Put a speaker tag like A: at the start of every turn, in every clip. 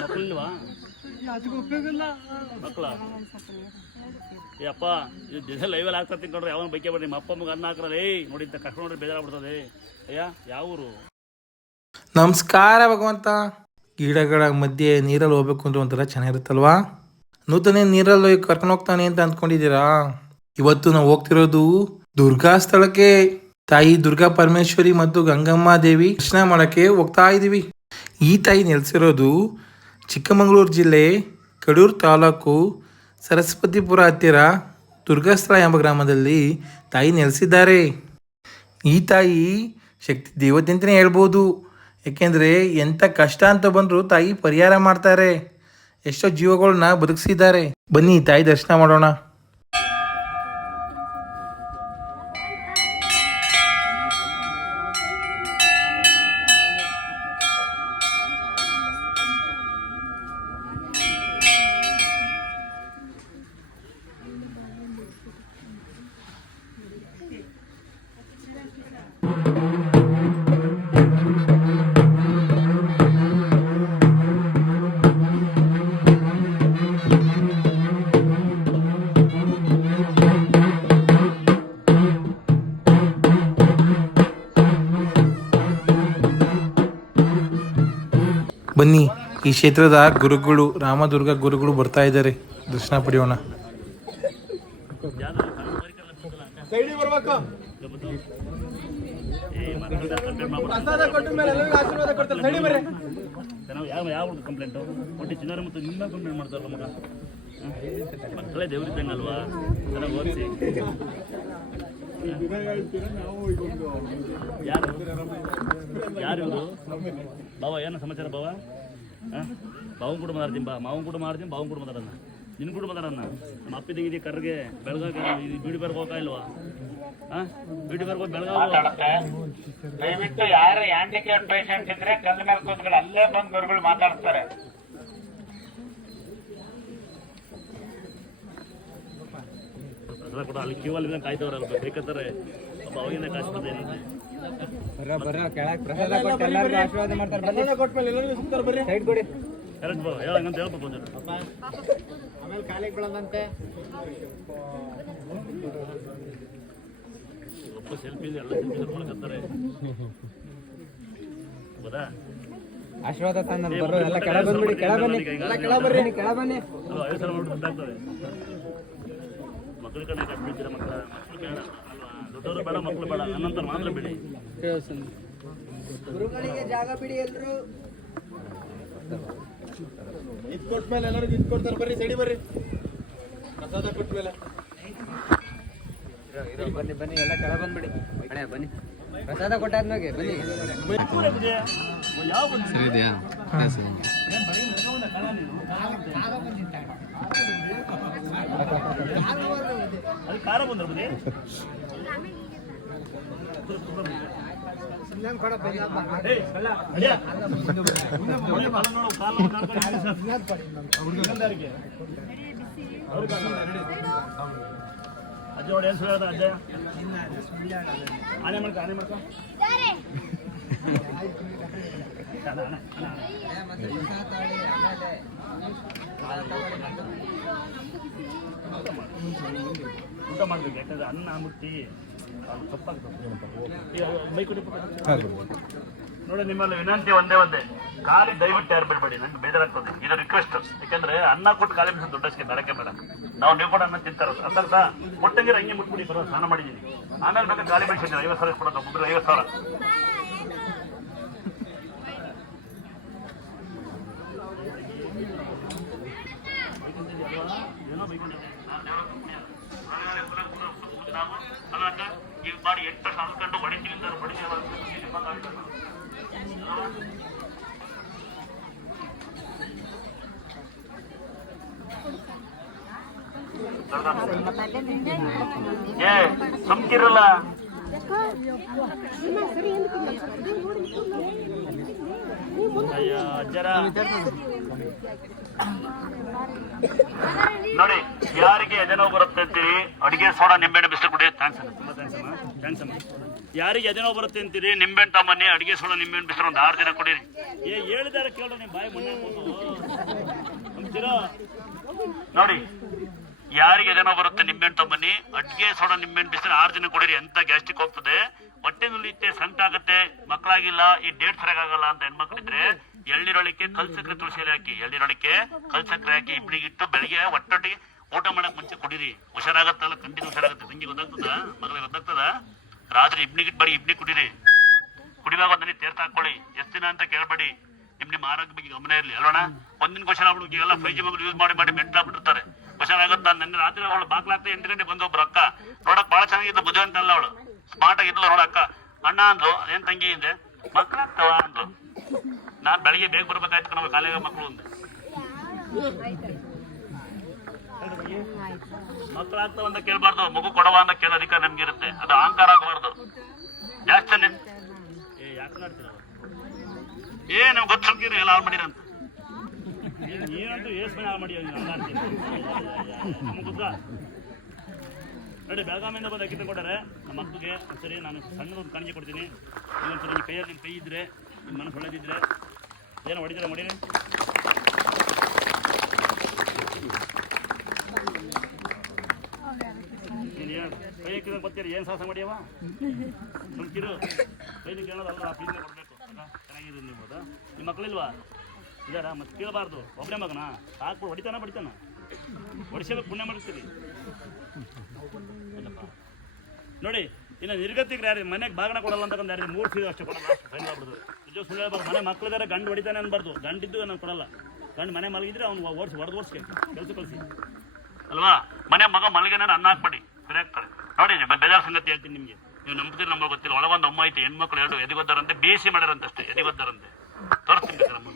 A: ಮಕ್ಕಳಿಲ್ವಾ? ಮಕ್ಕಳ? ಏ ಅಪ್ಪ ಇದು ಲೈವಲ್ಲಿ ಆಗ್ತಾ ನೋಡ್ರಿ ಯಾವನ ಬೈಕೆ ಬರ್ರಿ. ನಿಮ್ಮ ಅಪ್ಪ ಮಗ ಅನ್ನ ಹಾಕ್ರಲ್ಲ ನೋಡಿ ಇಂಥ ಕಷ್ಟ ನೋಡ್ರಿ ಬೇಜಾರಾಗ್ಬಿಡ್ತದೆ ಅಯ್ಯ ಯಾವ ಊರು?
B: ನಮಸ್ಕಾರ ಭಗವಂತ. ಗಿಡಗಳ ಮಧ್ಯೆ ನೀರಲ್ಲಿ ಹೋಗ್ಬೇಕು ಅಂದ್ರೆ ಒಂಥರ ಚೆನ್ನಾಗಿರುತ್ತಲ್ವಾ? ನೂತನ ನೀರಲ್ಲಿ ಹೋಗಿ ಕರ್ಕೊಂಡು ಹೋಗ್ತಾನೆ ಅಂತ ಅಂದ್ಕೊಂಡಿದ್ದೀರಾ? ಇವತ್ತು ನಾವು ಹೋಗ್ತಿರೋದು ದುರ್ಗಾ ಸ್ಥಳಕ್ಕೆ. ತಾಯಿ ದುರ್ಗಾ ಪರಮೇಶ್ವರಿ ಮತ್ತು ಗಂಗಮ್ಮ ದೇವಿ ದರ್ಶನ ಮಾಡಕ್ಕೆ ಹೋಗ್ತಾ ಇದೀವಿ. ಈ ತಾಯಿ ನೆಲೆಸಿರೋದು ಚಿಕ್ಕಮಗಳೂರು ಜಿಲ್ಲೆ ಕಡೂರು ತಾಲೂಕು ಸರಸ್ವತಿಪುರ ಹತ್ತಿರ ದುರ್ಗಾಸ್ತ್ರ ಎಂಬ ಗ್ರಾಮದಲ್ಲಿ ತಾಯಿ ನೆಲೆಸಿದ್ದಾರೆ. ಈ ತಾಯಿ ಶಕ್ತಿ ದೇವತೆ ಅಂತಲೇ ಹೇಳ್ಬೋದು. ಯಾಕೆಂದರೆ ಎಂಥ ಕಷ್ಟ ಅಂತ ಬಂದರೂ ತಾಯಿ ಪರಿಹಾರ ಮಾಡ್ತಾರೆ. ಎಷ್ಟೋ ಜೀವಗಳನ್ನ ಬದುಕಿಸಿದ್ದಾರೆ. ಬನ್ನಿ ತಾಯಿ ದರ್ಶನ ಮಾಡೋಣ. ಈ ಕ್ಷೇತ್ರದ ಗುರುಗಳು ರಾಮದುರ್ಗ ಗುರುಗಳು ಬರ್ತಾ ಇದ್ದಾರೆ. ದರ್ಶನ ಪಡೆಯೋಣ.
C: ಸೈಡಿ ಬರ್ಬೇಕು? ಪ್ರಸಾದ ಕೊಟ್ಟ ಮೇಲೆ ಎಲ್ಲರಿಗೂ ಆಶೀರ್ವಾದ ಕೊಡ್ತಾರೆ. ಸೈಡಿ ಬರ್ರಿ.
A: ನಾವು ಯಾವ ಯಾವ ಕಂಪ್ಲೇಂಟು ಒಟ್ಟು ಚಿನ್ನರ ಮತ್ತು ನಿಮ್ಮ ಕಂಪ್ಲೇಂಟ್ ಮಾಡ್ತಾರಲ್ಲ ಮಗ? ಮಕ್ಕಳೇ ದೇವ್ರಿದ್ದಂಗಲ್ವಾ ಚೆನ್ನಾಗಿ ಓದಿಸಿ. ಯಾರು? ಯಾರು ಇವರು? ಬಾವ ಏನು ಸಮಾಚಾರ ಬಾವ ಬಾವನ್ ಕೂಡ ಮಾತಾಡ್ತೀನಿ ಬಾ. ಮಾವನ್ ಕೂಡ ಮಾಡ್ತೀನಿ ಬಾವನ್ ಕೂಡ ಮಾತಾಡೋಣ. ನಿನ್ನ ಕೂಡ ಮಾತಾಡೋಣ. ನಮ್ಮ ಅಪ್ಪಿದಂಗಿದೆ ಕರ್ಗೆ? ಬೆಳಗಾಗ ಇದು ಬೀಡಿ ಬರ್ಕೋಕ ಹೋಗಾ ಇಲ್ವಾ? ಹಾಂ? ಬರ್ಗೆ ಹೋಗಿ ಬೆಳಗಾಗ
D: ದಯವಿಟ್ಟು ಯಾರು ಹ್ಯಾಂಡಿಕ್ಯಾಪ್ ಪೇಷಂಟ್ ಇದ್ರೆ ಕಲ್ಲ ಮೇಲೆ ಕೂತ್ಕೊಂಡು ಅಲ್ಲೇ ಬಂದು ಗುರುಗಳು ಮಾತಾಡ್ತಾರೆ.
A: ಕೂಡ ಅಲ್ಲಿ ಕ್ಯೂ ಅಲ್ಲಿ ಕಾಯ್ತವ್ರಲ್ಲ ಬೇಕಂತಾರೆ ಪಾಪ ಅವಾಗಿಂದ ಬರ್ರ ಬಂದೇನಂತೆ
C: ಪ್ರಸಾದ ಕೊಟ್ಟು ಎಲ್ಲರಿಗೂ ಆಶೀರ್ವಾದ ಮಾಡ್ತಾರೆ. ಪ್ರಸಾದ ಕೊಟ್ಟ ಮೇಲೆ ಎಲ್ಲರಿಗೂ ಸಿಗ್ತಾರೆ ಬರ್ರಿ. ಸೈಡ್ ಕೊಡಿ.
A: ಕರೆಕ್ಟ್ ಬಾ ಹೇಳ ಹಂಗಂತ ಹೇಳ್ಬೇಕು ಒಂದು
C: ಆಮೇಲೆ ಕಾಲಿಗೆ ಬೀಳದಂತೆ.
A: ಒಬ್ಬ ಸೆಲ್ಫಿ ಎಲ್ಲ ಸೆಲ್ಫಿ ಮಾಡ್ಕತ್ತಾರೆ ಹೌದಾ
C: ಆಶೀರ್ವಾದ ತಂದ ಬರೋ ಎಲ್ಲ ಕೆಳ ಬಂದ್ಬಿಡಿ ಕೆಳ ಬನ್ನಿ. ಎಲ್ಲ ಕೆಳ ಬರ್ರಿ ಕೆಳ ಬನ್ನಿ.
A: ಐದು ಸಾವಿರ ಮಾಡ್ಬಿಟ್ಟು ಮಕ್ಕಳ ಕಡೆ ಕಟ್ಬಿಡ್ತೀರ ಮಕ್ಕಳ ಮಕ್ಕಳು ಅಲ್ವಾ ದೊಡ್ಡವರು ಬೇಡ ಮಕ್ಕಳು ಬೇಡ ನನ್ನಂತ ಮಾತ್ರ ಬಿಡಿ.
C: ಗುರುಗಳಿಗೆ ಜಾಗ ಬಿಡಿ ಎಲ್ಲರೂ ಇದು ಕೊಟ್ಟ ಮೇಲೆ ಎಲ್ಲರಿಗೂ ಇದು ಕೊಡ್ತಾರೆ ಬರ್ರಿ ಸೈಡಿ ಬರ್ರಿ. ಪ್ರಸಾದ ಕೊಟ್ಟ ಮೇಲೆ ಬನ್ನಿ ಬನ್ನಿ ಎಲ್ಲ ಕೆಳ ಬಂದ್ಬಿಡಿ. ಕಡೆ ಬನ್ನಿ. ಪ್ರಸಾದ ಕೊಟ್ಟಾದ್ಮೇಲೆ ಬನ್ನಿ.
A: ದೂರ ಇದೆ. ಯಾವ ಬಂದು ಅದು ಕಾರ ಬಂದ್ರೆ ಬನ್ನಿ ಏಯ್, ಅಡ್ಯಾ. ಒಳ್ಳೆ ಕಾಲ ನೋಡು, ಕಾಲು ನೋಡು, ಕರ್ಕೊಂಡು ಹೋಗಿ ಸರ್. ಅವ್ರಿಗೆ ಅಜ್ಜ ನೋಡಿ ಏನು ಸುಳ್ಳು ಹೇಳ್ದ ಅಜ್ಜ ಆನೆ ಮಾಡ್ಕೊ ಆನೆ ಮಾಡ್ಕೊ ಅಣ್ಣ, ಅಣ್ಣ, ಅಣ್ಣ. ಊಟ ಮಾಡ್ಬೇಕು ಯಾಕಂದ್ರೆ ಅನ್ನ ಮುಟ್ಟಿ ಅದು. ನೋಡಿ ನಿಮ್ಮಲ್ಲಿ ವಿನಂತಿ ಒಂದೇ ಒಂದೇ. ಖಾಲಿ ದಯವಿಟ್ಟು ಯಾರು ಬಿಡಬೇಡಿ ನಂಗೆ ಬೇಜಾರಾಗ್ತದೆ. ಇದು ರಿಕ್ವೆಸ್ಟ್ ಯಾಕಂದ್ರೆ ಅನ್ನ ಕೊಟ್ಟು ಖಾಲಿ ಬಿಸಿ ದುಡ್ಡಸ್ಕೆ ಬೇಡಕ್ಕೆ ಬೇಡ. ನಾವು ನೀವು ಕೂಡ ಅನ್ನ ತಿಂತಾರಲ್ಲ ಅರ್ಥ ಕೊಟ್ಟಂಗಿರ ಹಂಗೆ ಮುಟ್ಬಿಡಿ ಬರೋ ಸ್ನಾನ ಮಾಡಿದ್ದೀನಿ ಆಮೇಲೆ ಬೇಕಾದ್ರೆ ಖಾಲಿ ಬಿಡಿಸಿದ್ದೀನಿ ಐವತ್ತು ಸಾವಿರ ಕೊಡೋದು ಒಬ್ಬರು ಐವತ್ತು ಸಾವಿರ ಏನೋ ಬೈಕೊಂಡಿದ್ದೆ ನಾವು ಅಲ್ಲ ಏ ಸುಮ್ಕಿರಲ್ಲ. ನೋಡಿ ಯಾರಿಗೆ ಎದೆನೋ ಬರುತ್ತೆ ಅಂತೀರಿ? ಅಡಿಗೆ ಸೋಡಾ ನಿಂಬೆಹಣ್ಣು ಬಿಸಿಲು ಕುಡಿ. ಥ್ಯಾಂಕ್ಸ್. ತುಂಬಾ ತುಂಬ ಥ್ಯಾಂಕ್ಸ್ ಅಮ್ಮ. ಥ್ಯಾಂಕ್ಸ್ ಅಮ್ಮ. ಯಾರಿಗೆ ಎದೆನೋ ಬರುತ್ತೆ ಅಂತೀರಿ? ನಿಂಬೆಹಣ್ಣು ತಮ್ಮನ್ನೇ ಅಡಿಗೆ ಸೋಡ ನಿಂಬೆಹಣ್ಣು ಬಿಸಿರು ಒಂದು ಆರು ದಿನ ಕೊಡಿರಿ. ಏ ಹೇಳಿದಾರೆ ಕೇಳು ನಿಮ್ಮ ಬಾಯಿ ಮಣ್ಣೆ ಅಂತೀರೋ? ನೋಡಿ ಯಾರಿಗೆ ಎದೆನೋ ಬರುತ್ತೆ ನಿಂಬೆಹಣ್ಣು ತಮ್ಮನಿ ಅಡಿಗೆ ಸೋಡ ನಿಂಬೆಹಣ್ಣು ಬಿಸಿರು ಆರು ದಿನ ಕೊಡಿರಿ ಅಂತ ಗ್ಯಾಸ್ಟ್ರಿಕ್ ಹೋಗ್ತದೆ. ಹೊಟ್ಟೆ ನುಲಿಯುತ್ತೆ ಸಂಟ್ ಆಗುತ್ತೆ ಮಕ್ಕಳಾಗಿಲ್ಲ ಈ ಡೇಟ್ ಸರಿಯಾಗಲ್ಲ ಅಂತ ಹೆಣ್ಮಕ್ಳಿದ್ರೆ ಎಳ್ಳಿರೊಳಿಕೆ ಕಲ್ ತುಳಸಿ ಹಾಕಿ ಎಳ್ಳಿರೊಳಿಕೆ ಕಲ್ ಸಕ್ಕರೆ ಹಾಕಿ ಇಬ್ಳಿಗಿಟ್ಟು ಬೆಳಿಗ್ಗೆ ಒಟ್ಟೊಟ್ಟಿಗೆ ಊಟ ಮಾಡಕ್ ಮುಂಚೆ ಕುಡೀರಿ. ಹುಷಾರಾಗತ್ತಲ್ಲ, ಖಂಡಿತ ಹುಷಾರಾಗುತ್ತೆ. ತಂಗಿ ಗೊತ್ತಾಗ್ತದ? ಮಗಳಿಗೆ ಗೊತ್ತಾಗ್ತದ? ರಾತ್ರಿ ಇಬ್ನಿಗಿಟ್ಟು ಬರೀ ಇಬ್ನಿ ಕುಡೀರಿ. ಕುಡಿವಾಗ ಒಂದನೇ ತೇರ್ ಹಾಕೊಳ್ಳಿ ಎಷ್ಟು ದಿನ ಅಂತ ಕೇಳಬೇಡಿ. ನಿಮ್ ನಿಮ್ಮ ಆರೋಗ್ಯ ಬಗ್ಗೆ ಗಮನ ಇರಲಿ ಅಲ್ವಣ ಒಂದಿನ ಕ್ವಶನ್ ಆಗ್ಬಿಡು ಈಗೆಲ್ಲ ಫೈವ್ ಜಿ ಮಗಳು ಯೂಸ್ ಮಾಡಿ ಮಾಡಿ ಮೆಂಟ್ ಆಗ್ಬಿಟ್ಟಿರ್ತಾರೆ. ಕ್ವಶನ್ ಆಗುತ್ತಾ ನನ್ನ ರಾತ್ರಿ ಅವಳು ಬಾಗ್ಲಾಗ್ತಾ ಎಂಟು ಗಂಟೆ ಬಂದು ಒಬ್ರು ಅಕ್ಕ. ನೋಡಕ್ ಬಹಳ ಚೆನ್ನಾಗಿದ್ದ ಬುದ್ಧಿವಂತ ಅಂತಲ್ಲ ಅವಳು. ಸ್ಮಾರ್ಟ್ ಆಗಿದ್ಲು ನೋಡಕ್ಕ ಅಣ್ಣ ಅಂದ್ರು ಏನ್ ತಂಗಿ? ಹಿಂದೆ ಮಕ್ಕಳಾಗ್ತವ ಅಂದ್ರು ನಾನ್ ಬೆಳಿಗ್ಗೆ ಬೇಗ ಬರ್ಬೇಕಾಯ್ತು ನಮ್ಮ ಕಾಲೇಜ ಮಕ್ಕಳು ಅಂದೆ. ಮಕ್ಕಳಾಗ್ತಾವ ಅಂತ ಕೇಳಬಾರ್ದು, ಮಗು ಕೊಡವ ಅಂತ ಕೇಳೋ ಅಧಿಕಾರ ನಮ್ಗೆ ಇರುತ್ತೆ ಅದು ಅಹಂಕಾರ ಆಗಬಾರ್ದು. ಜಾಸ್ತಿ ಏ, ಯಾಕೆ ಮಾಡ್ತೀರ ಏ, ನಮ್ಗೆ ಎಲ್ಲ ಹಾಳು ಮಾಡಿರಂತ. ನೀನಂತೂ ಏಸ್ ಮನೆ ಹಾಳು ಮಾಡಿ ನೋಡಿ, ಬೆಳಗಾವಿಯಿಂದ ಬಂದು ಅಕ್ಕಿ ಕೊಟ್ಟರೆ ನಮ್ಮ ಮಕ್ಕಳಿಗೆ ಸರಿ ನಾನು ಸಣ್ಣದೊಂದು ಕಾಣಿಕೆ ಕೊಡ್ತೀನಿ. ಇನ್ನೊಂದ್ಸರಿ ನಿಮ್ಮ ಕೈಯಲ್ಲಿ ನಿಮ್ಮ ಕೈ ಇದ್ರೆ, ನಿಮ್ಮ ಮನಸ್ಸು ಒಳ್ಳೆದಿದ್ರೆ. ಏನು ಹೊಡಿತೀರ ಹೊಡೀರಿ ನೀನು ಹಾಕಿದ್ರೆ ಬರ್ತೀರಿ, ಏನು ಸಾಹಸ ಮಾಡಿಯವ ಕಿರು ಕೈಲಿ ಕೇಳೋದಲ್ಲ, ಆ ಫೀಲ್ನ ಕೊಡಬೇಕು. ಚೆನ್ನಾಗಿದೆ ನೀವು ಹೌದಾ ನಿಮ್ಮ ಮಕ್ಕಳಿಲ್ವಾ? ಇದಾರ? ಮತ್ತೆ ಕೇಳಬಾರ್ದು. ಒಬ್ಬನೇ ಮಗನ? ಸಾಕು, ಹೊಡಿತಾನ, ಬಡಿತಾನ? ಹೊಡಿಸಬೇಕು ಪುಣ್ಯ ಮಾಡಿಸ್ತೀರಿ. ನೋಡಿ, ಇನ್ನು ನಿರ್ಗತಿಗೆ ಯಾರು ಮನೆಗೆ ಬಾಗಣ ಕೊಡಲ್ಲ ಅಂತಕ್ಕಂಥ ಯಾರು ಮೂರು ಅಷ್ಟೇ ಕೊಡಲ್ಲ ಫೈನ್ ಆಗ್ಬಿಡುದು ನಿಜ ಸುಳ್ಳು ಹೇಳ್ಬಾರ್ದು. ಮನೆ ಮಕ್ಕಳಿದಾರೆ ಗಂಡು ಹೊಡಿತಾನೆ ಅನ್ಬಾರ್ದು. ಗಂಡಿದ್ದು ನಾನು ಕೊಡಲ್ಲ. ಗಂಡು ಮನೆ ಮಲಗಿದ್ರೆ ಅವ್ನು ಓಡಿಸಿ, ಹೊಡೆದು ಓಡಿಸ್ಕೆ. ಕೆಲಸ ಕಳಿಸಿ. ಅಲ್ವಾ? ಮನೆ ಮಗ ಮಲಗಿನ ಅನ್ನ ಹಾಕ್ಬೇಡಿ. ಸರಿ ಆಗ್ತಾರೆ ನೋಡಿ ಬೇಜಾರು ಸಂಗತಿ ಹೇಳ್ತೀನಿ ನಿಮಗೆ. ನೀವು ನಂಬ್ತೀರಿ ನಮಗೆ ಗೊತ್ತಿಲ್ಲ. ಒಳಗೊಂದು ಅಮ್ಮ ಐತೆ, ಹೆಣ್ಮಕ್ಳು ಎರಡು ಎದಿಗೊದ್ದಾರಂತೆ, ಬೇಸಿ ಮಾಡ್ಯಾರಂತೆ ಅಷ್ಟೇ, ಎದಿಗೊದ್ದಾರಂತೆ. ತೋರಿಸ್ತೀನಿ ನಮ್ಮ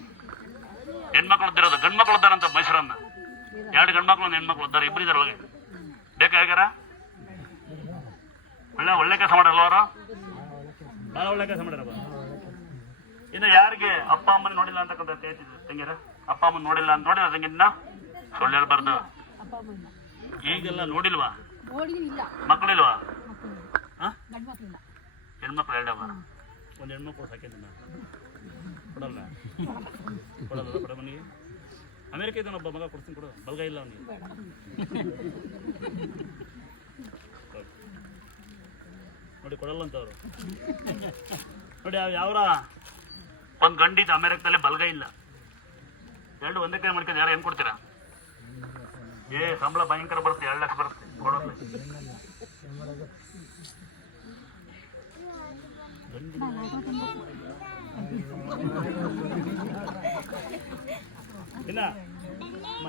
A: ಹೆಣ್ಮಕ್ಳು ಇದ್ದಿರೋದು ಗಂಡು ಮಕ್ಕಳು ಇದ್ದಾರಂತ ಮೈಸೂರನ್ನ. ಎರಡು ಗಂಡು ಮಕ್ಳು ಒಂದು ಹೆಣ್ಮಕ್ಳು ಇದ್ದಾರೆ ಇಬ್ಬರು ಇದ್ದಾರೆ ಒಳಗೆ. ಬೇಕಾ ಹೇಗಾರ? ಒಳ್ಳೆ ಒಳ್ಳೆ ಕೆಲಸ ಮಾಡಲ್ಲ ಅವರು? ಭಾಳ ಒಳ್ಳೆ ಕೆಲಸ ಮಾಡ್ಯಾರ ಇನ್ನು ಯಾರಿಗೆ ಅಪ್ಪ ಅಮ್ಮನ ನೋಡಿಲ್ಲ ಅಂತಕ್ಕಂಥ ಹೇಳ್ತಿದ್ರು ತಂಗಿರ ಅಪ್ಪ ಅಮ್ಮನ ನೋಡಿಲ್ಲ ಅಂತ ನೋಡಿಲ್ಲ ತಂಗಿನ ಸೊಳ್ಳೆ ಹೇಳ್ಬಾರ್ದು ಈಗೆಲ್ಲ ನೋಡಿಲ್ವಾ?
E: ನೋಡಿಲ್ಲ
A: ಮಕ್ಕಳಿಲ್ವಾ? ಹೆಣ್ಮಕ್ಳು ಎರಡವ? ಒಂದು ಹೆಣ್ಮಕ್ಳು ಸಾಕಿದ್ದ ಕೊಡಲ್ಲ. ಕೊಡಲ್ಲ ಕೊಡ ಮನೆಗೆ ಅಮೇರಿಕ ಇದನ್ನ ಒಬ್ಬ ಮಗ ಕೊಡ್ತೀನಿ ಕೊಡು. ಬಲ್ಗ ಇಲ್ಲ ಅವನಿಗೆ. ನೋಡಿ ಕೊಡಲ್ಲ ಅಂತ ಅವರು ನೋಡಿ ಅವ್ ಯಾವ್ರ? ಒಂದು ಗಂಡಿತ್ತು ಅಮೇರಿಕದಲ್ಲಿ ಬಲ್ಗ ಇಲ್ಲ. ಎರಡು ಒಂದೇ ಕೈ ಮಾಡ್ಕೊಂಡು ಯಾರು ಏನು ಕೊಡ್ತೀರಾ? ಏ ಸಂಬಳ ಭಯಂಕರ ಬರುತ್ತೆ ಎರಡು ಲಕ್ಷ ಬರುತ್ತೆ. ಅಮ್ಮ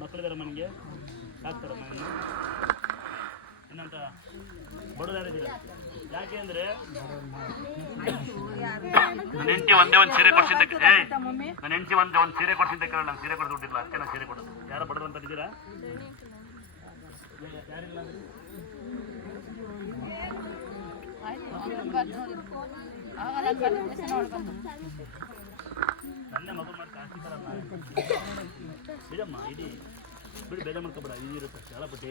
A: ಮಕ್ಕಳಿದಾರ ಮನೆಗೆ? ಸಾಕ್ತಾರ ಮನೆಗೆ ಇನ್ನಂತ ಬಡದಾರಿದ್ದೀರ ಯಾಕೆ ಅಂದ್ರೆ ನನ್ನ ಒಂದೇ ಒಂದು ಸೀರೆ ಕೊಡ್ಸಿದ್ದಕ್ಕೆ ನನ್ನ ಒಂದೇ ಒಂದು ಸೀರೆ ಕೊಡ್ಸಿದ್ದಕ್ಕೆ ನಾನು ಸೀರೆ ಕೊಡ್ದು ದುಡ್ಡಿಲ್ಲ ಅದಕ್ಕೆ ನಾನು ಸೀರೆ ಕೊಡೋದು. ಯಾರು ಬಡದ್ರು ಅಂತ ಇದ್ದೀರಾ? ನನ್ನೇ ಮಗ ಮಾಡಿ ಬಿಡಮ್ಮ, ಇಡೀ. ಬಿಡಿ ಬೇಜ ಮಾಡ್ಕೊಬೇಡ ಇದಿರುತ್ತೆ ಅಳಪಟ್ಟಿ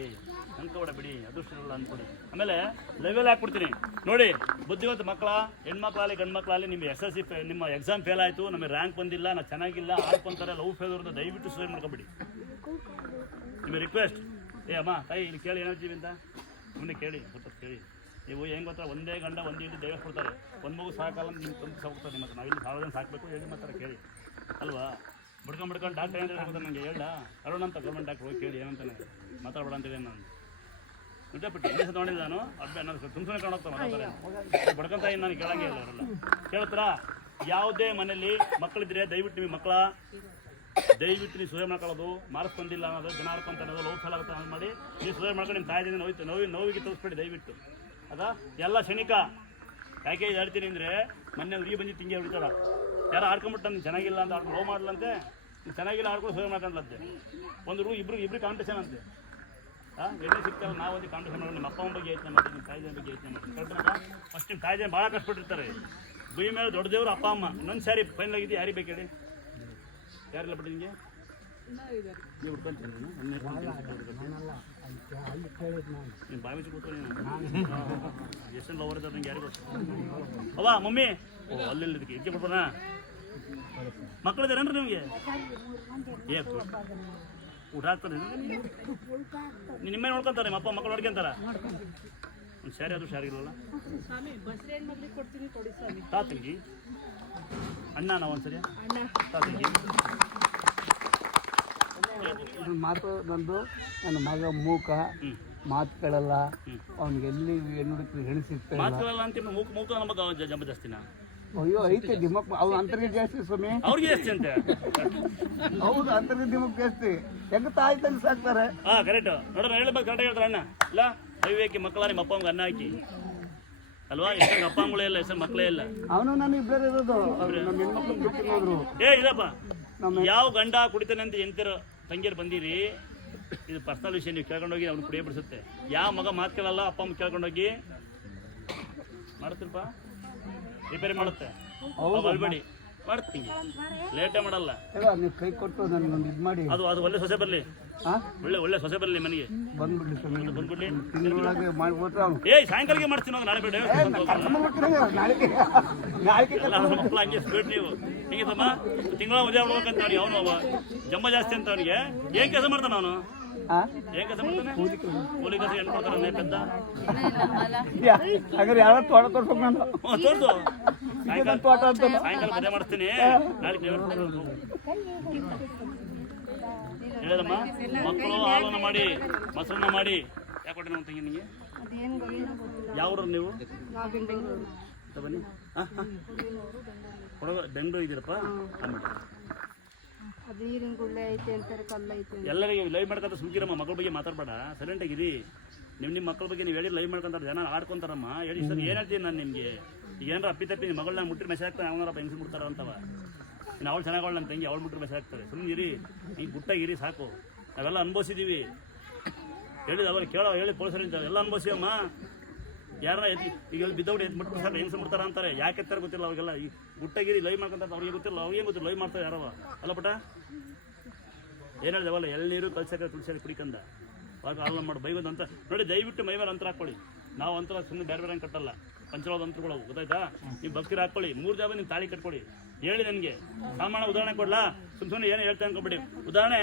A: ಅನ್ಕೋಬೇಡ ಬಿಡಿ ಅದೃಷ್ಟಲ್ಲ ಅನ್ಕೊಡಿ. ಆಮೇಲೆ ಲೆವೆಲ್ ಹಾಕ್ಬಿಡ್ತೀನಿ. ನೋಡಿ, ಬುದ್ಧಿವಂತ ಮಕ್ಕಳ ಹೆಣ್ಮಕ್ಳಾಗಲಿ ಗಂಡು ಮಕ್ಕಳಾಗಲಿ ನಿಮ್ಮ ಎಸ್ ಎಸ್ ಸಿ ನಿಮ್ಮ ಎಕ್ಸಾಮ್ ಫೇಲ್ ಆಯಿತು, ನಮಗೆ ರ್ಯಾಂಕ್ ಬಂದಿಲ್ಲ ನಾ ಚೆನ್ನಾಗಿಲ್ಲ, ಆಡ್ಕೊಂತಾರೆ, ಲವ್ ಫೇಲ್ ದಯವಿಟ್ಟು ಸೂಸೈಡ್ ಮಾಡ್ಕೊಬೇಡಿ. ನಿಮ್ಮ ರಿಕ್ವೆಸ್ಟ್ ಏ, ಅಮ್ಮ ತಾಯಿ ಇಲ್ಲಿ ಕೇಳಿ ಏನಾಗ್ತೀವಿ ಅಂತ? ಸುಮ್ಮನೆ ಕೇಳಿ ಸ್ವಲ್ಪ ಕೇಳಿ. ನೀವು ಹೆಂಗೆ ಗೊತ್ತಾ? ಒಂದೇ ಗಂಡ, ಒಂದೇ ಇಟ್ಟು ದೈವ ಕೊಡ್ತಾರೆ. ಒಂದು ಮಗು ಸಾಕಲ್ಲ ನಿಮ್ಮ ತಂದು ಸಾಕ್ತಾರೆ ನಿಮ್ಮ ಹತ್ರ ನಾವಿಲ್ಲಿ ಸಾವಿರ ಜನ ಸಾಕಬೇಕು ಹೇಳಿ ಮಾತ್ರ ಕೇಳಿ. ಅಲ್ವಾ? ಬಿಡ್ಕೊಂಡು ಬಿಡ್ಕೊಂಡು ಡಾಕ್ಟರ್ ಏನಾದ್ರು ಹೇಳ್ಬೋದು ನನಗೆ ಹೇಳ ಅರುಣ್ ಅಂತ ಗೌರ್ಮೆಂಟ್ ಡಾಕ್ಟರ್ ಹೋಗಿ ಕೇಳಿ, ಏನಂತಾನೆ. ಮಾತಾಡಬೇಡ ಅಂತ ಹೇಳಿ ನಾನು. ಬಿಟ್ಟು ಸಹ ನೋಡಿಲ್ಲ ನಾನು? ಅಬ್ಬೆ ನಾನು ತುಂಬ ಕಾಣೋಗ್ತಾರೆ ಮಾತಾಡ್ತಾರೆ ಬಡ್ಕೊಂತ ಏನು ನಾನು ಕೇಳಂಗೆ ಇಲ್ಲ ಅವರೆಲ್ಲ. ಕೇಳ್ತಾರ ಯಾವುದೇ ಮನೇಲಿ ಮಕ್ಕಳಿದ್ರೆ ದಯವಿಟ್ಟು ನಿಮ್ಮ ಮಕ್ಕಳ ದಯವಿಟ್ಟು ನೀವು ಸುಧಾರ ಮಾಡ್ಕೊಳ್ಳೋದು, ಮಾರ್ಕ್ಸ್ ಬಂದಿಲ್ಲ ಅನ್ನೋದು ಜನ ಅಂತ ಅನ್ನೋದು ಲೋಕ ಆಗುತ್ತೆ ಅನ್ನೋದು ಮಾಡಿ ನೀವು ಸುಧಾರ ಮಾಡ್ಕೊಂಡು ನಿಮ್ಮ ತಾಯಿದಿಂದ ನೋಯ್ತು ನೋವಿ ನೋವಿಗೆ ತೋರಿಸ್ಬೇಡಿ ದಯವಿಟ್ಟು. ಅದ? ಎಲ್ಲ ಕ್ಷಣಿಕ ಪ್ಯಾಕೇಜ್ ಹೇಳ್ತೀನಿ ಅಂದರೆ, ಮೊನ್ನೆ ಅವ್ರಿಗೆ ಬಂದು ತಿಂಗಿ ಹೊಡಿತಾಳ ಯಾರು ಆಡ್ಕೊಂಬಿಟ್ಟು ನಮ್ಗೆ ಚೆನ್ನಾಗಿಲ್ಲ ಅಂತ ಆಡ್ಕೊಂಡು ಲೋ ಮಾಡ್ಲಂತೆ ನೀನು ಚೆನ್ನಾಗಿಲ್ಲ ಆಡ್ಕೊಂಡು ಸುಧಾರ ಮಾಡ್ಕೊಂಡ್ಲಂತೆ. ಒಂದು ರೂ ಇಬ್ರು ಇಬ್ರು ಕಾಂಪಿಟೇಷನ್ ಅಂತೆ. ಹಾಂ ಎಲ್ಲಿ ಸಿಗ್ತಾವೆ ನಾವು ಒಂದು ಕಾಂಪಿಟೇಷನ್ ಮಾಡಿ ನಿಮ್ಮ ಅಪ್ಪ ಬಗ್ಗೆ ಯೋಚನೆ ಮಾಡಿ ನಿಮ್ಮ ತಾಯಿ ಬಗ್ಗೆ ಯೋಚನೆ ಮಾಡಿ ಫಸ್ಟ್ ನಿಮ್ಮ ತಾಯಿ ಭಾಳ ಕಷ್ಟಪಟ್ಟಿರ್ತಾರೆ. ಭೂಮಿ ಮೇಲೆ ದೊಡ್ಡ ದೇವರು ಅಪ್ಪ ಅಮ್ಮ. ಇನ್ನೊಂದು ಸಾರಿ ಫೈನಲ್ ಆಗಿದೆ ಯಾರಿಗೆ ಬೇಕು ಯಾರಿಲ್ಲ ಬಿಟ್ಟು ನಿಮಗೆ ನೀವು ಹುಡ್ಕೊಂತೀನಿ ನೀನು? ನನ್ನ ನೀನು ಬಾಯಿ ಮುಚ್ಚಿ ಕೂತ್ಕೊಳ್ಳಿ ನಾನು ಎಷ್ಟು ಲವರ್ ಇದ್ದಾರೆ ನಂಗೆ ಯಾರಿಗೂ ಗೊತ್ತು ಅವ್ವ ಮಮ್ಮಿ ಓ ಅಲ್ಲಿ ಇದಕ್ಕೆ ಇದಕ್ಕೆ ಬಿಡ್ಬೋಣ ಮಕ್ಕಳಿದಾರೇನ್ರಿ ನಿಮಗೆ ಏ ಊಟ ಹಾಕ್ತಾರೆ ನೀವು ನಿಮ್ಮೇ ನೋಡ್ಕೊಂತಾರೆ ನಿಮ್ಮ ಅಪ್ಪ ಮಕ್ಕಳು ನೋಡ್ಕೊಂತಾರ ಒಂದು ಸ್ಯಾರಿ ಆದರೂ ಶಾರಿ ಇಲ್ಲಲ್ಲ ತಾ ತಂಗಿ ಅಣ್ಣ ನಾವು ಒಂದ್ಸರಿ. ತಾ ತಂಗಿ
E: ಮಾತು ನಂದು ನನ್ನ ಮಗ ಮೂಕ. ಮಾತು ಕೇಳಲ್ಲ ಅವ್ನಿಗೆ ಎಲ್ಲಿ ಸಿಗ್ತಾ ಇಲ್ಲ.
A: ಮಾತುಗಳಲ್ಲ ಅಂತ ಮೂಕ ಮೂಕ ನಮಗೆ ಜಂಬ
E: ಅಯ್ಯೋ ಐತೆ ದಿಮಕ್ ಅವ್ರ ಅಂತರ್ಗ ಜಾಸ್ತಿ ಸ್ವಾಮಿ.
A: ಅವ್ರಿಗೆ ಜಾಸ್ತಿ ಅಂತೆ?
E: ಹೌದು ಅಂತರ್ಗ ದಿಮಕ್ ಜಾಸ್ತಿ. ಹೆಂಗ ತಾಯಿ ತಂದು ಸಾಕ್ತಾರೆ?
A: ಹಾ ಕರೆಕ್ಟ್ ನೋಡ್ರ ಹೇಳ್ಬೇಕು ಕರೆಕ್ಟ್ ಹೇಳ್ತಾರೆ ಅಣ್ಣ. ಇಲ್ಲ? ಅವಿವೇಕಿ ಮಕ್ಕಳ ನಿಮ್ಮ ಅಪ್ಪ ಅನ್ನ ಹಾಕಿ. ಅಲ್ವಾ? ಇಷ್ಟ ಅಪ್ಪ ಅಮ್ಮಗಳೇ ಇಲ್ಲ ಹೆಸರು ಮಕ್ಕಳೇ ಇಲ್ಲ.
E: ಅವನು ನಾನು ಇಬ್ಬರೇ ಇರೋದು. ಅವ್ರು ನಮ್ಮ ಹೆಣ್ಮಕ್ಳು
A: ಏ ಇಲ್ಲಪ್ಪ. ಯಾವ ಗಂಡ ಕುಡಿತಾನೆ ಅಂತ ಎಂತಿರೋ ತಂಗಿಯರು ಬಂದಿರಿ ಇದು ಪರ್ಸನಲ್ ವಿಷಯ ನೀವು ಕೇಳ್ಕೊಂಡೋಗಿ ಅವ್ನು ಕುಡಿಯೇ ಬಿಡಿಸುತ್ತೆ ಯಾವ ಮಗ ಮಾತು ಕೇಳಲ್ಲ ಅಪ್ಪ ಅಮ್ಮ ಕೇಳ್ಕೊಂಡೋಗಿ. ಮಾಡ್ತಿರಪ್ಪ? ರಿಪೇರಿ ಮಾಡುತ್ತೆ. ಅಲ್ಬೇಡಿ. ಮಾಡ್ತೀನಿ. ಲೇಟೇ ಮಾಡಲ್ಲ.
E: ನೀವು ಕೈ ಕೊಟ್ಟು ನನಗೊಂದು ಇದು ಮಾಡಿ.
A: ಅದು ಅದು ಒಳ್ಳೆ ಸೊಸೆ ಬರಲಿ.
E: ಹಾ
A: ಒಳ್ಳೆ ಒಳ್ಳೆ ಸೊಸೆ ಬರಲಿ ಮನೆಗೆ.
E: ಬಂದ್ಬಿಡ್ಲಿ ಸ್ವಾಮಿ
A: ಬಂದ್ಬಿಡ್ಲಿ.
E: ತಿಂಗಳೊಳಗೆ ಮಾಡ್ಬಿಟ್ರೆ ಅವ್ನು.
A: ಏಯ್ ಸಾಯಂಕಾಲಕ್ಕೆ ಮಾಡ್ತೀನಿ ನಾಳೆ ಬೇಡ.
E: ನಾಳೆಗೆ ನಾಳೆಗೆ
A: ಮಕ್ಕಳು ಹಂಗೆ ಸ್ಪೀಡ್ ನೀವು. ಹಿಂಗೆ ತಮ್ಮ ತಿಂಗಳ ಮದುವೆ ಮಾಡ್ಬೇಕಂತ ಅವನು ಅವ. ಜಂಬ ಜಾಸ್ತಿ ಅಂತ ಅವನಿಗೆ. ಏನ್ ಕೆಲಸ ಮಾಡ್ತಾನ ಅವನು?
E: ಹಾ
A: ಏನ್ ಕೆಲಸ ಮಾಡ್ತಾನೆ ಕೂಲಿ ಕೆಲಸ ಹೆಣ್ಣು ಕೊಡ್ತಾನೆ ಪೆದ್ದ
E: ಯಾ- ಹಾಗಾದ್ರೆ ಯಾರು ತೋಟ ತೋರ್ಸ್ಬೇಕು ನಾನು ತೋಟ ಅಂತ
A: ಸಾಯಂಕಾಲ ಮದುವೆ ಮಾಡಿಸ್ತೀನಿ ನಾಳೆ ನೀವು ಹೇಳದಮ್ಮ ಮಕ್ಕಳು ಹಾಲನ್ನ ಮಾಡಿ ಮೊಸರನ್ನ ಮಾಡಿ. ಯಾಕೆ ಕೊಟ್ಟೆ ನಮ್ಮ ತಂಗಿ ನಿಮಗೆ ನೀವು? ಬನ್ನಿ. ಹಾಂ. ಬೆಂಗಳೂರು ಇದ್ದೀರಪ್ಪ ಆಮೇಲೆ ಎಲ್ಲರಿಗೆ ಲೈವ್ ಮಾಡ್ಕೊಂತ ಸುಮ್ಕಿರಮ್ಮ, ಮಕ್ಕಳ ಬಗ್ಗೆ ಮಾತಾಡ್ಬೇಡ. ಸೈಲೆಂಟ್ ಆಗಿರಿ. ನಿಮ್ಮ ನಿಮ್ಮ ಮಕ್ಕಳ ಬಗ್ಗೆ ನೀವು ಹೇಳಿ ಲೈವ್ ಮಾಡ್ಕೊಂತಾರೆ, ಜನ ಆಡ್ಕೊಂತಾರಮ್ಮ. ಹೇಳಿ ಸರ್, ಏನು ಹೇಳ್ತೀನಿ ನಾನು ನಿಮಗೆ? ಈಗ ಏನಾರ ಅಪ್ಪಿ ತಪ್ಪಿ ನಿಮ್ಮ ಮಗಳನ್ನ ಮುಟ್ಟಿ ಮೆಸೇಜ್ ಹಾಕ್ತಾರೆ ಅವನಾರ ಹೆಂಗ್ ಮುಟ್ತಾರ ಅಂತವ. ಇನ್ನು ಅವಳು ಚೆನ್ನಾಗಿ ನನ್ನ ತಂಗಿ, ಅವಳು ಮುಟ್ಟಿ ಮೆಸೇಜ್ ಹಾಕ್ತಾರೆ. ಸುಮ್ಮನೆ ಇರಿ. ಈಗ ಗುಟ್ಟಾಗಿರಿ, ಸಾಕು. ನಾವೆಲ್ಲ ಅನುಭವಿಸಿದ್ದೀವಿ ಹೇಳಿದ ಅವ್ರು ಕೇಳೋ, ಹೇಳಿ ಪೊಲೀಸರಿಂದ ಎಲ್ಲ ಅನುಭವಿಸಿವಮ್ಮ. ಯಾರ ಈಗ ಬಿದ್ದವ್ರು ಎತ್ ಮುಟ್ಬಿಟ್ಟು ಸರ್ ಹೆಂಗ್ಸ್ ಮಾಡ್ತಾರ ಅಂತಾರೆ? ಯಾಕೆ ಎತ್ತಾರೆ ಗೊತ್ತಿಲ್ಲ ಅವಾಗೆಲ್ಲ? ಈ ಗುಟ್ಟಗಿರಿ ಲೈವ್ ಮಾಡ್ಕೊಂತಾರೆ ಅವ್ರಿಗೆ ಗೊತ್ತಿಲ್ಲ. ಅವ್ರಿಗೆ ಗೊತ್ತಿಲ್ಲ? ಲೈವ್ ಮಾಡ್ತಾರೆ ಯಾರವ? ಅಲ್ಲ ಪಟ ಏನ್ ಹೇಳ್ದವಲ್ಲ ಎಳ್ನೀರು ಕಲ್ಸಕ್ಕೆ ತುಳಸಿ ಕುಡಿಕಂದ. ಅವಾಗ ಆಲ ಮಾಡಿ. ಬೈಗೋದು ಅಂತ ನೋಡಿ, ದಯವಿಟ್ಟು ಮೈ ಮೇಲೆ ಅಂತರ ಹಾಕೊಳ್ಳಿ ನಾವು ಅಂತರ ಸುಮ್ಮನೆ ಬೇರೆ ಬೇರೆ ಕಟ್ಟಲ್ಲ. ಪಂಚವಾದ ಅಂತರಗಳು ಗೊತ್ತಾಯ್ತಾ? ನೀವು ಭಕ್ತಿರ ಹಾಕೊಳ್ಳಿ ಮೂರು ಜಾಬ ನೀವು ತಾಳಿ ಕಟ್ಕೊಳ್ಳಿ. ಹೇಳಿ ನನಗೆ. ಸಾಮಾನ್ಯ ಉದಾಹರಣೆ ಕೊಡ್ಲಾ? ಸುಮ್ ಸುಮ್ಮನೆ ಏನು ಹೇಳ್ತಾ ಅನ್ಕೊಬಿಡಿ ಉದಾಹರಣೆ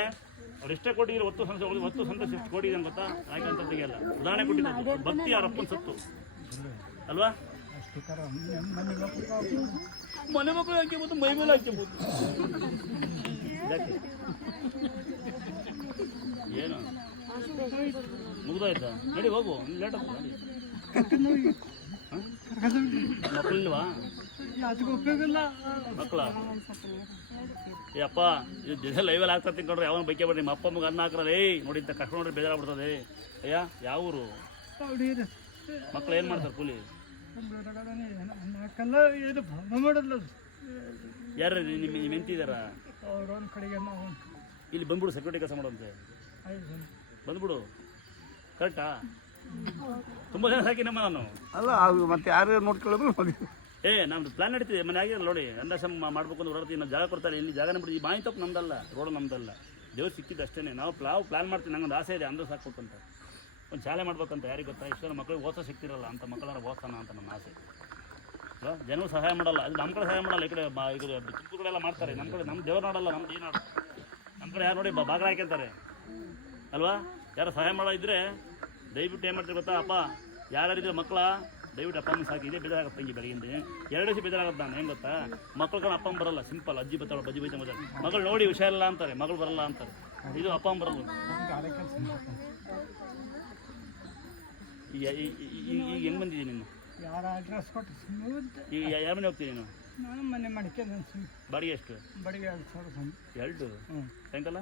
A: ಅವ್ರು ಎಷ್ಟೇ ಕೊಟ್ಟಿದ್ರು ಒತ್ತು ಸಂತ ಒತ್ತು ಸಂತೋಷ ಎಷ್ಟು ಕೊಟ್ಟಿದೆ ಗೊತ್ತಾ? ಯಾಕೆ ಅಲ್ಲ ಉದಾಹರಣೆ ಕೊಟ್ಟಿದ್ದು ಭಕ್ತಿ ಯಾರ ಅಪ್ಪನ ಸತ್ತು. ಅಲ್ವಾ? ಮನೆ ಮಕ್ಕಳು ಹಾಕ್ಯಬೋದು ಮೈ ಮೇಲೆ ಹಾಕ್ಯಬೋದು. ಏನು? ಮುಗ್ದಾಯ್ತಾ? ನಡಿ ಹೋಗು ಲೇಟ್ ಆಗ್ತದೆ ಮಕ್ಕಳಿಲ್ವಾ? ಮಕ್ಕಳ? ಏ ಅಪ್ಪ ಇದು ದಿನ ಲೈವಲ್ಲಿ ಆಗ್ತಾ ನೋಡ್ರಿ ಯಾವನ ಬೈಕೆ ಬರ್ರಿ, ನಿಮ್ಮ ಅಪ್ಪ ಮಗ ಅನ್ನ ನೋಡಿ ಇಂಥ ಕಷ್ಟ ನೋಡ್ರಿ ಬೇಜಾರಾಗ್ಬಿಡ್ತದೆ ಅಯ್ಯ, ಯಾವ ಊರು? ಮಕ್ಳು ಏನು ಮಾಡ್ತಾರೆ ಕೂಲಿ? ಯಾರು ನಿಮ್ಮ ನಿಮ್ಮ
C: ಎಂತಿದಾರ
A: ಇಲ್ಲಿ ಬಂದ್ಬಿಡು ಸೆಕ್ಯೂರಿಟಿ ಕೆಲಸ ಮಾಡೋಂತೆ. ಬಂದ್ಬಿಡು. ಕರೆಕ್ಟಾ ತುಂಬ ಜನ ಸಾಕಿ ನಮ್ಮ ನಾನು.
E: ಅಲ್ಲ ಮತ್ತೆ ಯಾರು ನೋಡ್ಕೊಳ್ಳೋದು? ನೋಡಿ
A: ಏ, ನಮ್ದು ಪ್ಲಾನ್ ನಡೀತಿದೆ. ಮನೆ ನೋಡಿ ಅಂದಾಶ್ರಮ ಮಾಡ್ಬೇಕು ಅಂತ ಹೊರಡ್ತೀವಿ. ನಾವು ಜಾಗ ಕೊಡ್ತಾರೆ. ಇಲ್ಲಿ ಜಾಗ ಬಿಡಿ ಈ ಬಾಯಿ ತಪ್ಪು ನಮ್ದಲ್ಲ, ರೋಡ್ ನಮ್ದಲ್ಲ. ದೇವ್ರು ಸಿಕ್ಕಿದ್ದು ಅಷ್ಟೇ ನಾವು ಪ್ಲಾವ್ ಪ್ಲಾನ್ ಮಾಡ್ತೀವಿ. ನಂಗೊಂದು ಆಸೆ ಇದೆ. ಅಂದ್ರೆ ಸಾಕ್ಬೇಕಂತ ಒಂದು ಶಾಲೆ ಮಾಡ್ಬೇಕಂತ ಯಾರಿಗೆ ಗೊತ್ತಾ? ಇಷ್ಟು ಮಕ್ಕಳಿಗೆ ಓದೋ ಸಿಕ್ತಿರಲ್ಲ ಅಂತ ಮಕ್ಕಳಾರ ಓದ್ತಾನ ಅಂತ ನಮ್ಮ ಆಸೆ? ಜನರು ಸಹಾಯ ಮಾಡಲ್ಲ. ಅದು ನಮ್ಮ ಕಡೆ ಸಹಾಯ ಮಾಡಲ್ಲ. ಈ ಕಡೆ ಈ ಕಡೆ ಎಲ್ಲ ಮಾಡ್ತಾರೆ. ನಮ್ಮ ಕಡೆ ನಮ್ಮ ದೇವ್ರು ನೋಡಲ್ಲ. ನಮ್ದು ಏನು ನಮ್ಮ ಕಡೆ ಯಾರು ನೋಡಿ ಬಾಗಿಲು ಹಾಕ್ಯಂತಾರೆ. ಅಲ್ವಾ? ಯಾರು ಸಹಾಯ ಮಾಡೋ ಇದ್ರೆ ದಯವಿಟ್ಟು ಏನು ಮಾಡ್ತೀರಿ ಗೊತ್ತಾ? ಅಪ್ಪ ಯಾರ್ಯಾರಿದ್ರೆ ಮಕ್ಕಳ? ದಯವಿಟ್ಟು ಅಪ್ಪ ಅಮ್ಮ ಸಾಕಿ. ಇದೇ ಬೇಜಾರಾಗುತ್ತೆ ತಂಗಿ ಬೆಳಗಿಂದ. ಎರಡು ದಿವಸ ಬೇಜಾರಾಗುತ್ತೆ ನಾನು ಹೆಂಗೆ ಗೊತ್ತಾ? ಮಕ್ಕಳು ಕಣ ಅಪ್ಪ ಬರಲ್ಲ ಸಿಂಪಲ್ ಅಜ್ಜಿ ಬತ್ತಾಳ ಬಜ್ಜಿ ಬೈತ ಮಜಾ ಮಗಳು ನೋಡಿ ವಿಷಯ ಇಲ್ಲ ಅಂತಾರೆ ಮಗಳು ಬರಲ್ಲ ಅಂತಾರೆ. ಇದು ಅಪ್ಪ ಅಮ್ಮ ಬರಲ್ಲ. ಈಗ ಹೆಂಗ್ ಈಗ ಹೆಂಗೆ ಬಂದಿದ್ದೀನಿ ನೀನು?
C: ಯಾರ ಅಡ್ರೆಸ್ ಕೊಟ್ಟು
A: ಈಗ ಯಾರ ಮನೆ ಹೋಗ್ತೀನಿ ನೀನು?
C: ನಾನು ಮನೆ
A: ಬಾಡಿಗೆ ಎಷ್ಟು?
C: ಬಾಡಿಗೆ ಎರಡು ಸಾವಿರ
A: ಎರಡು? ಸಾಯಂಕಾಲ?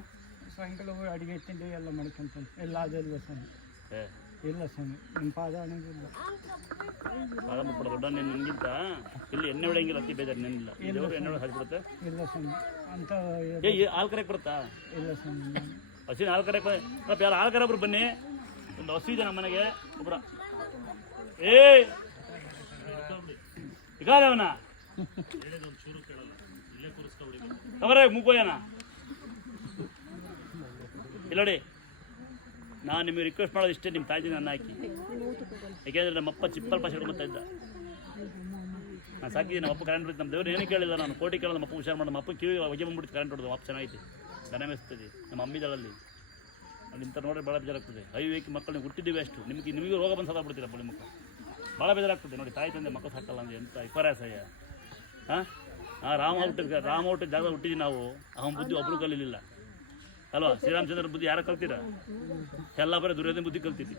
C: ಸಾಯಂಕಾಲ ಹೋಗಿ ಅಡುಗೆ ತಿಂಡಿ ಎಲ್ಲ ಮಾಡ್ಕೊಂತ ಎಲ್ಲ ಅದೆಲ್ಲ
A: ಸರ್.
C: ಇಲ್ಲ ಸ್ವಾಮಿ ನಿಮ್ಮ ಪಾದ
A: ಅಣಂಗಿಲ್ಲ ದೊಡ್ಡ ನೀನು ನಿನ್ಗಿಂತ ಇಲ್ಲಿ ಎಣ್ಣೆ ಹೊಡೆಯಂಗಿಲ್ಲ ಅತಿ ಬೇಜಾರು ನೆನ್ನಿಲ್ಲ. ದೇವರು ಎಣ್ಣೆ ಹೊಡೆ ಹರಿಬಿಡುತ್ತೆ
C: ಇಲ್ಲ ಸ್ವಾಮಿ ಅಂತ
A: ಏ ಹಾಲು ಕರೆಯಕ್ಕೆ ಬರುತ್ತಾ
C: ಇಲ್ಲ ಸ್ವಾಮಿ
A: ಹಸಿನ ಹಾಲು ಕರೆಕ್ ಸ್ವಲ್ಪ ಯಾರು ಹಾಲು ಕರೆಯೊಬ್ರು ಬನ್ನಿ. ಒಂದು ಹಸು ಇದೆ ನಮ್ಮ ಮನೆಗೆ ಒಬ್ರ. ಏ! ಈಗ ಅವನ? ಅವರೇ ಮುಗ್ಗೋಯನ ಇಲ್ಲಿ ನೋಡಿ ನಾನು ನಿಮಗೆ ರಿಕ್ವೆಸ್ಟ್ ಮಾಡೋದು ಇಷ್ಟೇ, ನಿಮ್ಮ ತಾಯಿ ನನ್ನ ಹಾಕಿ. ಯಾಕೆಂದರೆ ನಮ್ಮಪ್ಪ ಚಿಪ್ಪಲ್ ಪಾಸ್ ಹಿಡ್ಕೊಂಬತ್ತಾ ಇದ್ದ. ನಾನು ಸಾಕಿದ್ದೀನಿ ನಮ್ಮಪ್ಪ ಕರೆಂಟ್ ಹೊಡಿತು ನಮ್ಮ ದೇವ್ರು ಏನೂ ಕೇಳಿಲ್ಲ ನಾನು ಕೋಟಿ ಕೇಳಲ್ಲ ನಮ್ಮ ಅಪ್ಪ ಹುಷಾರು ಮಾಡಿ ನಮ್ಮ ಅಪ್ಪ ಕಿವಿ ಹೊಗೆ ಬಂದ್ಬಿಟ್ಟು ಕರೆಂಟ್ ಹೊಡೆದು ಅಪ್ಪ ಚೆನ್ನಾಗಿತ್ತು ದನ ಮೇಯಿಸ್ತದೆ ನಮ್ಮ ಅಮ್ಮಿದಳಲ್ಲಿ ಅಲ್ಲಿ ಇಂಥ ನೋಡಿದ್ರೆ ಭಾಳ ಬೇಜಾರಾಗ್ತದೆ. ಹೈವೇಕಿ ಮಕ್ಕಳಿಗೆ ಹುಟ್ಟಿದ್ದೀವಿ ಅಷ್ಟು. ನಿಮಗೆ ನಿಮಗೆ ರೋಗ ಬಂದು ಬಿಡ್ತೀರಾ ಬಳಿ ಮಕ್ಕಳು. ಭಾಳ ಬೇಜಾರಾಗ್ತದೆ. ನೋಡಿ, ತಾಯಿ ತಂದೆ ಮಕ್ಕಳು ಸಾಕಲ್ಲ ಅಂದರೆ ಎಂತ ವಿಪರ್ಯಾಸಯ್ಯ ಹಾಂ ಹಾಂ ರಾಮ ಹುಟ್ಟಿದ ರಾಮ ಹುಟ್ಟಿದ ಜಾಗ ಹುಟ್ಟಿದ್ವಿ ನಾವು. ಅವನ ಬುದ್ಧಿ ಒಬ್ರು ಕಲೀಲಿಲ್ಲ. ಅಲ್ವಾ? ಶ್ರೀರಾಮಚಂದ್ರ ಬುದ್ಧಿ ಯಾರು ಕಲ್ತೀರಾ? ಎಲ್ಲ ಬರೀ ದುರ್ಯೋಧನ ಬುದ್ಧಿ ಕಲ್ತಿದ್ವಿ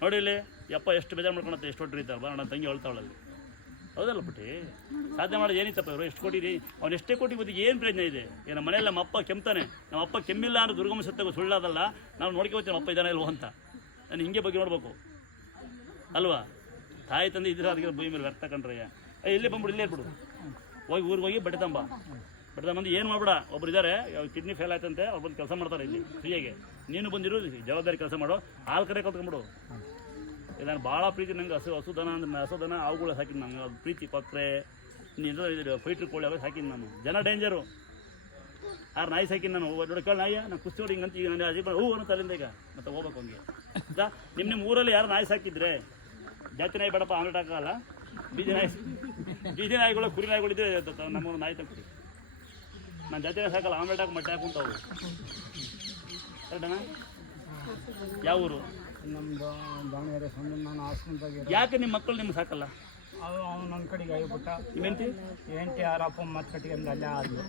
A: ನೋಡಿ ಇಲ್ಲಿ, ಯಪ್ಪ, ಎಷ್ಟು ಬೇಜಾರು ಮಾಡ್ಕೊಳತ್ತೆ, ಎಷ್ಟು ಹೊಟ್ಟು ಬಾ ನನ್ನ ತಂಗಿ ಹೇಳ್ತಾವಳಲ್ಲಿ ಹೌದಲ್ಲ ಬಿಟ್ಟು ಸಾಧನೆ ಮಾಡೋದು ಏನಿತ್ತಪ್ಪ ಇವರು? ಎಷ್ಟು ಕೊಟ್ಟಿರಿ ಅವ್ನು ಎಷ್ಟೇ ಕೋಟಿ ಬುದ್ಧಿಗೆ ಏನು ಪ್ರಯೋಜನ ಇದೆ? ಏನು ಮನೇಲಿ ನಮ್ಮ ಅಪ್ಪ ಕೆಮ್ತಾನೆ. ನಮ್ಮ ಅಪ್ಪ ಕೆಮ್ಮಿಲ್ಲ ಅಂದ್ರೆ ದುರ್ಗಮ ಸತ್ಯ ಸುಳ್ಳಾದಲ್ಲ ನಾವು ನೋಡ್ಕೊಳ್ತೀವಿ ಅಪ್ಪ ಇದ್ದಾನೆ ಇಲ್ವೋ ಅಂತ. ನಾನು ಹಿಂಗೆ ಬಗ್ಗೆ ನೋಡ್ಬೇಕು. ಅಲ್ವಾ? ತಾಯಿ, ತಂದೆ ಇದ್ರೆ ಅದಕ್ಕೆ ಭೂಮಿ ಮೇಲೆ ವ್ಯರ್ಥ ಕಂಡ್ರಯ್ಯ ಇಲ್ಲೇ ಬಂದ್ಬಿಡು, ಇಲ್ಲೇ ಬಿಡು ಹೋಗಿ ಊರಿಗೆ ಹೋಗಿ ಬಟ್ಟೆ ತಂಬ. ಬಟ್ಟೆ ಮಂದಿ ಏನು ಮಾಡ್ಬೇಡ? ಒಬ್ರು ಇದ್ದಾರೆ ಕಿಡ್ನಿ ಫೇಲ್ ಆಯ್ತಂತೆ, ಅವ್ರು ಬಂದು ಕೆಲಸ ಮಾಡ್ತಾರೆ ಇಲ್ಲಿ, ಫ್ರೀಯಾಗಿ. ನೀನು ಬಂದಿರು, ಜವಾಬ್ದಾರಿ ಕೆಲಸ ಮಾಡು, ಹಾಲು ಕರೆ ಕಲ್ತ್ಕೊಂಬಿಡು ನಾನು ಭಾಳ ಪ್ರೀತಿ, ನಂಗೆ ಹಸು ಹಸುದನ ಅಂದ್ರೆ ಹಸುದನ ಅವುಗಳು ಹಾಕಿದ್ದು ನಂಗೆ ಅದು ಪ್ರೀತಿ ಕೊಕ್ಕರೆ ನೀನು ಫೈಟ್ರ್ ಕೋಳಿ ಅವಾಗ ಹಾಕಿದ್ದು ನಾನು. ಜನ ಡೇಂಜರು. ಆರು ನಾಯಿ ಸಾಕಿನಿ ನಾನು. ನೋಡಿ ಕೇಳಿ ನಾಯಿ, ನಾನು ಕುಸ್ತಿ ನೋಡಿ ಹಿಂಗಂತ ಈಗ ನನಗೆ ಅಜೀಬ್ ಹೂ ಅನ್ನೋ ಈಗ. ಮತ್ತೆ ಹೋಗ್ಬೇಕು ಹಂಗೆ. ಆಯ್ತಾ? ನಿಮ್ಮ ನಿಮ್ಮ ಊರಲ್ಲಿ ಯಾರು ನಾಯಿ ಸಾಕಿದ್ರೆ? ಜಾತಿ ನಾಯಿ ಬೇಡಪ್ಪ, ಆಮ್ಲೆಟ್ ಹಾಕಲ್ಲ. ಬೀದಿ ನಾಯಿ ಬೀದಿ ನಾಯಿಗಳು, ಕುರಿ ನಾಯಿಗಳಿದ್ರೆ ನಮ್ಮ ನಾಯಿ ತಗೊಡಿ ನಾನು ಜಾತಿ ಸಾಕಲ್ಲ ಆಮ್ಲೆಟ್ ಹಾಕಿ ಮೊಟ್ಟೆ ಹಾಕುಂತಾವು. ಕರೆಕ್ಟಣ್ಣ ಯಾವ ಊರು?
E: ನಮ್ದು ದಾವಣಗೆರೆ ಸಂಬಂಧ ನಾನು ಆಸ್ಪತ್ರೆಗೆ
A: ಯಾಕೆ ನಿಮ್ಮ ಮಕ್ಕಳು ನಿಮ್ಗೆ ಸಾಕಲ್ಲ?
E: ಅವು ಅವ್ನು ನನ್ನ ಕಡೆಗೆ ಆಗಿಬಿಟ್ಟ
A: ನಿಮ್ಮೆಂತಿ?
E: ಎಂಟಿ ಯಾರಪ್ಪ ಮತ್ತೆ ಕಟ್ಟಿಗೆ ಅಲ್ಲೇ ಆದ್ಲು.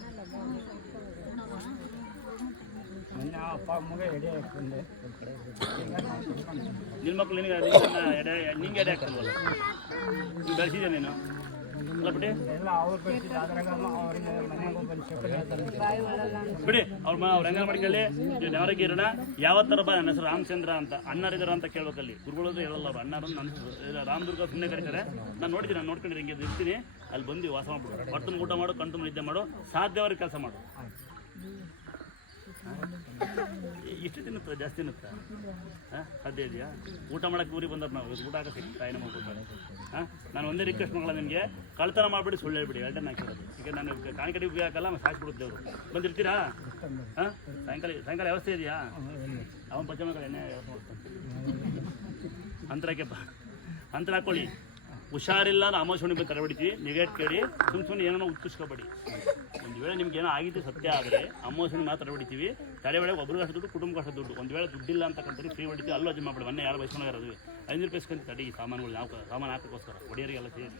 E: ಮೊನ್ನೆ ಅಪ್ಪ ಮಗ ಎಡೆ ಹಾಕೊಂಡೆ
A: ನಿನ್ನ ಮಕ್ಕಳು ನಿನಗೆ ಎಡೆ ನಿಂಗೆ ಎಡೆ ಹಾಕಲ್ವಲ್ಲ ನೀನು ಬೆಳೆಸಿದ್ಯಾ ನೀನು? ಬಿಡಿ.
E: ಅವ್ರು
A: ಅವ್ರ ಹೆಂಗ ಮಾಡ್ಕೊಳ್ಳಿ ನೀವು ನೆವರಿಗೆ ಇರೋಣ. ಯಾವತ್ತರ ಬಾ, ನನ್ನ ಹೆಸರು ರಾಮಚಂದ್ರ ಅಂತ. ಅಣ್ಣರಿದಾರ ಅಂತ ಕೇಳ್ಬೇಕಲ್ಲಿ ಗುರುಗಳು ಹೇಳಲ್ಲ ಅವ್ರು. ಅಣ್ಣರು ನನ್ನ ರಾಮದುರ್ಗ ಸುಮ್ಮನೆ ಕರೀತಾರೆ. ನಾನು ನೋಡಿದ್ದೀನಿ, ನಾನು ನೋಡ್ಕೊಂಡು ಹಿಂಗೆ ಇರ್ತೀನಿ. ಅಲ್ಲಿ ಬಂದು ವಾಸ ಮಾಡ್ಬಿಡು. ಹೊಟ್ಟೆ ಊಟ ಮಾಡು ಕಣ್ತು ನಿದ್ದೆ ಮಾಡು. ಸಾಧ್ಯವಾದ ಕೆಲಸ ಮಾಡು. ಎಷ್ಟು ದಿನ ಜಾಸ್ತಿ ತಿನ್ನುತ್ತಾ? ಹಾಂ? ಸಾಧ್ಯ ಇದೆಯಾ? ಊಟ ಮಾಡಕ್ಕೆ ಊರಿಗೆ ಬಂದ್ರೆ ನಾವು ಊಟ ಹಾಕಿ ತಾಯಿನ ಮಾಡ್ಕೊತಾರೆ ಹಾಂ? ನಾನು ಒಂದೇ ರಿಕ್ವೆಸ್ಟ್ ಮಾಡೋಲ್ಲ ನಿಮಗೆ ಕಳ್ತನ ಮಾಡಿಬಿಡಿ, ಸುಳ್ಳು ಹೇಳ್ಬಿಡಿ ಎರಡೇ ಹಾಕಿರೋದು. ಈಗ ನಾನು ಕಾಣಿಕಡಿ ಉಪಯೋಗ ಹಾಕಲ್ಲ, ಮತ್ತೆ ಸಾಕ್ಬಿಡುತ್ತೆ ಅವರು ಬಂದಿರ್ತೀರಾ? ಹಾಂ? ಸಾಯಂಕಾಲ ಸಾಯಂಕಾಲ ವ್ಯವಸ್ಥೆ ಇದೆಯಾ? ಅವನ ಪಚ್ಚ ಮಗಳು ಮಾಡ್ತಾನೆ ಅಂತರಕ್ಕೆಪ್ಪ ಅಂತರ ಹಾಕೊಳ್ಳಿ. ಹುಷಾರಿಲ್ಲ ನಾವು ಅಮಾಶೋಣಿ ಬೇಕು ಕರೆಬಿಡ್ತೀವಿ ನೆಗೆಟ್ ಕೇಳಿ ಸುಮ್ಮ ಸುಮ್ಮನೆ ಏನೋ ಉತ್ತಿಸ್ಕೋಬೇಡಿ ಒಂದು ವೇಳೆ ನಿಮ್ಗೆ ಏನೋ ಆಗಿದ್ದು ಸತ್ಯ ಆದರೆ ಅಮ್ಮೋಷಣಿ ಮಾತ್ರ ಹೊಡಿತೀವಿ. ತಲೆ ಒಳಗೆ ಒಬ್ರಿಗೆ ಅಷ್ಟು ದುಡ್ಡು ಕುಟುಂಬಕ್ಕೆ ಅಷ್ಟು ದುಡ್ಡು. ಒಂದು ವೇಳೆ ದುಡ್ಡಿಲ್ಲ ಅಂತಕ್ಕಂಥ ಫ್ರೀ ಹೊಡಿತೀವಿ. ಅಲ್ಲೋ ಅಜ್ಜಿ ಮಾಡಿ ಮೊನ್ನೆ ಯಾರು ಬೈಸ್ಕೊಂಡು ಇರೋದು ಐನೂರು ರೂಪಾಯಿ ಇಸ್ಕೊಂತ ತಡಿ ಸಾಮಾನುಗಳು ನಾವು ಸಾಮಾನು ಹಾಕೋಕ್ಕೋಸ್ಕರ. ಒಡೆಯರಿಗೆಲ್ಲ ಸೇರಿ.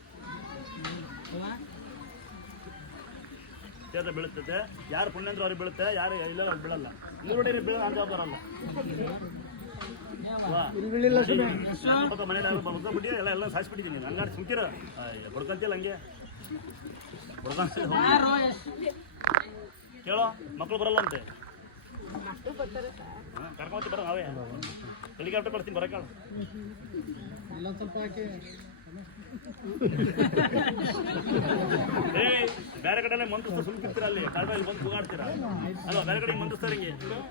A: ಸೇತ ಬೀಳುತ್ತೆ. ಯಾರು ಪುಣ್ಯ ಅಂದ್ರೆ ಅವ್ರಿಗೆ ಬೀಳುತ್ತೆ ಯಾರು ಇಲ್ಲ ಅವ್ರು ಬೀಳಲ್ಲ. ನೀವು ಹೊಡೆಯರಿ ಬೀಳ ಅಂತ ಮನೇಲಿ ಬಿಟ್ಟು ಎಲ್ಲ ಎಲ್ಲ ಸಾಯಿಸ್ಬಿಟ್ಟಿದ್ದೀನಿ. ಹಂಗಾರೆ ಸುಮ್ಕಿರ. ಬಡ್ಕಂತಿಲ್ಲ ಹಂಗೆ. ಕೇಳೋ ಮಕ್ಕಳು ಬರಲ್ಲ ಅಂತೆ. ಕರ್ಕೊಂಬತ್ತಿ ಬರೋ ನಾವೇ. ಹೆಲಿಕಾಪ್ಟರ್ ಬರ್ತೀನಿ ಬರೋಕೆ ಏ ಬೇರೆ ಕಡೆ ಮಂತ್ರಸ್ತ ಸುಮ್ಕಿರ್ತೀರ ಅಲ್ಲಿ? ಕಾಡಲ್ಲಿ ಬಂದು ಕೂಗಾಡ್ತೀರಾ? ಅಲ್ವಾ ಬೇರೆ ಕಡೆ ಸರ್ ಹಿಂಗೆ ಮಂತ್ರಸ್ತಾರ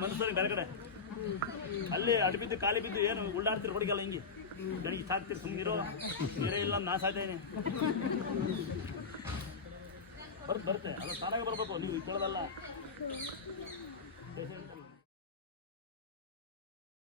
A: ಮಂತ್ರಸ್ತಾರೆ ಬೇರೆ ಕಡೆ? ಅಲ್ಲಿ ಅಡಿ ಬಿದ್ದು ಖಾಲಿ ಬಿದ್ದು ಏನು ಉಳ್ಳಾಡ್ತೀರ ಹುಡುಗಲ್ಲ ಹಿಂಗೆ? ನನಗೆ ಸಾಕ್ತಿ ಸುಮ್ಮನಿರೋ ಬೇರೆ ಇಲ್ಲ ನಾ ಸಾಯ್ತೇನೆ ಬರುತ್ತೆ ಬರುತ್ತೆ. ಅದು ತಾನಾಗೆ ಬರ್ಬೇಕು. ನೀವು ಕೇಳೋದಲ್ಲ.